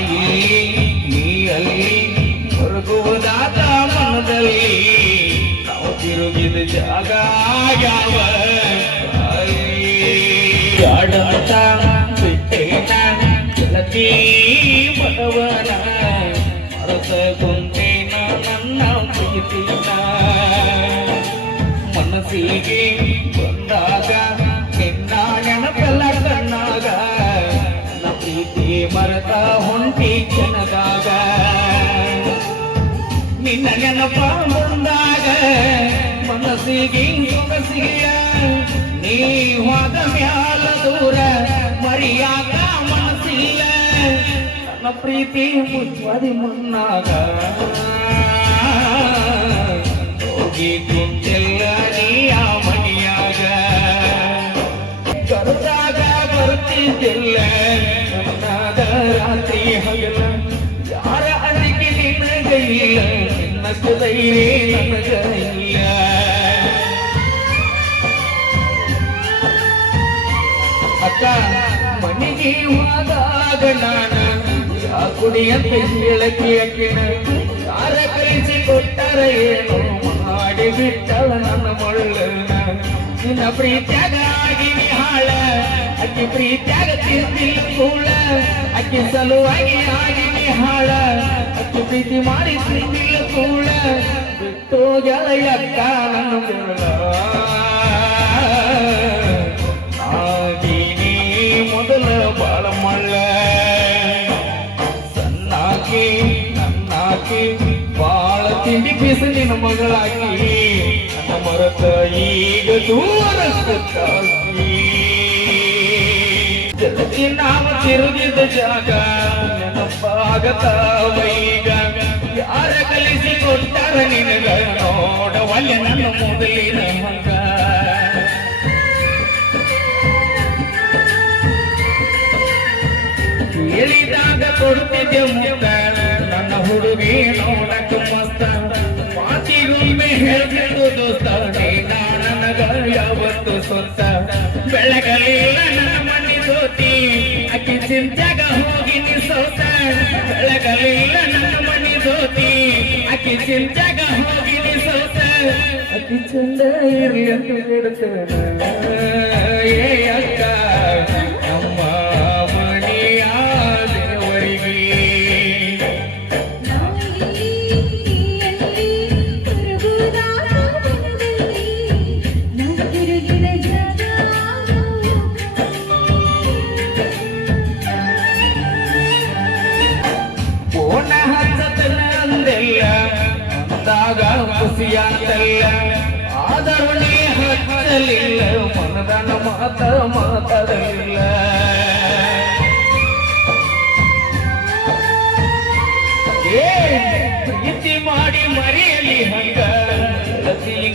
ಇಲ್ಲಿ ನೀ ಅಲ್ಲಿ ಹೊರಗುವುದಾದ ಮನದಲ್ಲಿ ನಾವು ತಿರುಗಿದ ಜಾಗ ಯಾವ ಆಡಂತ ಬಿಟ್ಟೇನ ಗೆಳತಿ ಮನವನ ಮರತ ಕುಂತೇನ ನನ್ನ ಪ್ರೀತಿನ ಮನಸ್ಸಿಗೆ ಬಂದಾಗ ನಿನ್ನ ನೆನಪೆಲ್ಲ ಕಣ್ಣಾಗ ನನ್ನ ಪ್ರೀತಿ ಮರತ ಹೊಂಟಿ ಜನದಾಗ ನಿನ್ನ ನೆನಪ ಬಂದಾಗ ಮನಸ್ಸಿಗೆ ಸೊಗಸಿಯ ನೀ ಹೋದ ಮ್ಯಾಲ ದೂರ ಮರಿಯಾಗ ಮನಸ್ಸಿಲ್ಲ ನನ್ನ ಪ್ರೀತಿ ಮುಚ್ಚುವದಿ ಮುನ್ನಾಗ ಹೋಗಿ ಕುಂತೆಲ್ಲ ನೀಯ ಮಣಿಯಾಗ ಕರೆದಾಗ ಬರ್ತಿದ್ದಿಲ್ಲ ನನ್ನಾದ ರಾತ್ರಿ ಹಗಲ ಯಾರ ಅಡಿಗೆ ನಿನಗೈಲ್ಲ ನಿನ್ನಷ್ಟು ಧೈರ್ಯ ನನಗೈಲ್ಲ ಅಕ್ಕ ಮನೆಗೆ ಹೋದಾಗ ನಾನು ಯಾ ಕುಡಿಯಂತ ಹೇಳಕ್ಕೆ ಅಕ್ಕಿನ ಯಾರ ಕಳಿಸಿ ಕೊಟ್ಟರ ಏನು ಮಾಡಿ ಬಿಟ್ಟಳ ನನ್ನ ಮಳ್ಳನ ನಿನ್ನ ಪ್ರೀತ್ಯಾಗ ಆಗಿನಿ ಹಾಳ ಅಕ್ಕಿ ಪ್ರೀತ್ಯಾಗ ತಿಂದಿಲ್ಲ ಕೂಳ ಅಕ್ಕಿ ಸಲುವಾಗಿ ಆಗಿನಿ ಹಾಳ ಅಕ್ಕಿ ಪ್ರೀತಿ ಮಾಡಿ ತಿಂದಿಲ್ಲ ಕೂಳ ಬಿಟ್ಟು ಗೆಳೆಯಕ್ಕ ನನ್ನ ಮುಳ್ಳ ಆಗಿನಿ ಮೊದಲ ಬಾಳ ಮಳ್ಳ ಸಣ್ಣಾಕಿ ನನ್ನಾಕಿ ಬಾಳ ತಿಂಡಿ ಬಿಸಿಲಿನ ಮಗಳಾಕಿ ನನ್ನ ಮರತ ಈಗ ದೂರ ಸುತ್ತಾಕಿ ಜಗತಿ ನಾಮ ತಿರುಗಿದ ಜಾಗ ನೆನಪಾಗತಾವೀಗ ಯಾರ ಕಲಿಸಿ ಕೊಟ್ಟಾರ ನಿನಗ ನೋಡವಲ್ಲ ನನ್ನ ಮೊದಲಿನ ಮಗ ಹೇಳಿದಾಗ ಕೊಡುತ್ತಿದ್ದೆ ಮುಖ ನನ್ನ ಹುಡುಗಿ ನೋಡಕ ಮಸ್ತ ಮಾತಿಗೊಮ್ಮೆ ಹೇಳ್ತಿದ್ದು ದೋಸ್ತ ನೀನ ನನಗ ಯಾವತ್ತು ಸ್ವಂತ ಬೆಳಗಲಿಲ್ಲ ನನ್ನ ಮನೆ ಸೋತಿ ಅಕ್ಕಿ ಚಿಂತ್ಯಾಗ ಹೋಗಿ ನೀ ಸೋತ ಬೆಳಗಲಿಲ್ಲ ನನ್ನ ಮನೆ ಸೋತಿ ಅಕ್ಕಿ ಚಿಂತ್ಯಾಗ ಹೋಗಿ ನೀ ಸೋತ ಅಕ್ಕಿ ಚಂದ ಇರ್ಲಿ ಅಂತ ಬಿಡ್ತೇನೆ ಏ ಅಕ್ಕ ನಮ್ಮ ಖುಷಿಯಾತಲ್ಲ ಆದರೂ ನೀ ಹಚ್ಚಲಿಲ್ಲ ಮನದನ ಮಾತಾಡಲಿಲ್ಲ ಪ್ರೀತಿ ಮಾಡಿ ಮರೆಯಲಿ ಹಂಗ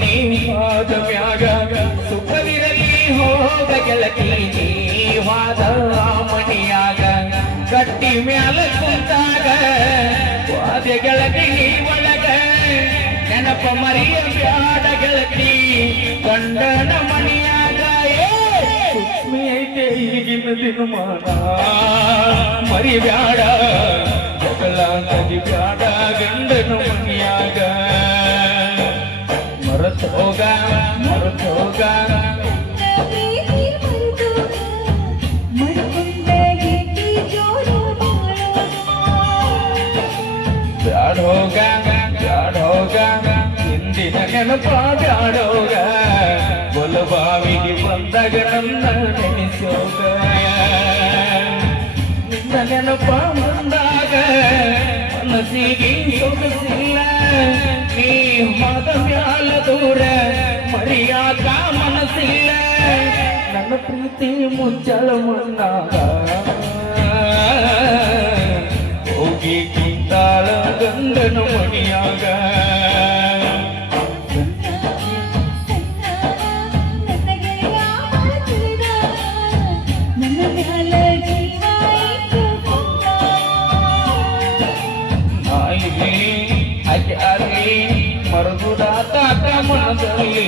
ನೀವಾದ ಮ್ಯಾಗ ಸುಖವಿರಲಿ ಹೋಗ ಗೆಳತಿ ನೀವಾದ ಮಣಿಯಾಗ ಗಟ್ಟಿ ಮ್ಯಾಲ ಕುಂತಾಗ ವಾದ ಗೆಳತಿ ನೀ ಒಳಗ ನೆನಪ ಮರಿಯ ಬ್ಯಾಡ ಗೆಳತಿ ಗಂಡನ ಮಣಿಯಾಗ ಸೂಕ್ಷ್ಮಿ ಐತೆ ಈಗಿನ ದಿನಮಾನ ಮರಿ ಬ್ಯಾಡ ಜಗಳ ನದಿ ಬ್ಯಾಡ ಗಂಡನ ಮಣಿಯಾಗ ಮರತ್ ಹೋಗ ಬ್ಯಾಡ ಹೋಗ ಹಿಂದಿನ ನೆನಪ ಬ್ಯಾಡೋಗ ಬೊಲಬಾವಿಗೆ ಬಂದಾಗ ನನ್ನ ನೆನೆಸೋಗ ನಿನ್ನ ನೆನಪ ಬಂದಾಗ ಮನಸ್ಸಿಗೆ ಸೊಗಸಿಲ್ಲ ನೀ ಹೋದ ಮ್ಯಾಲ ದೂರ ಮರಿಯಾಕ ಮನಸ್ಸಿಲ್ಲ ನನ್ನ ಪ್ರೀತಿ ಮುಚ್ಚಳ ಮಣ್ಣಾಗ ಹೋಗಿ ಕುಂತಾಳ ಗಂಡನ ಮಣಿಯಾಗ ಮರಗುಡಾತ ಮನದಲ್ಲಿ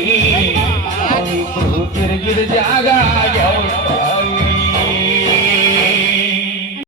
ತಿರುಗಿದ ಜಾಗ ಯಾವ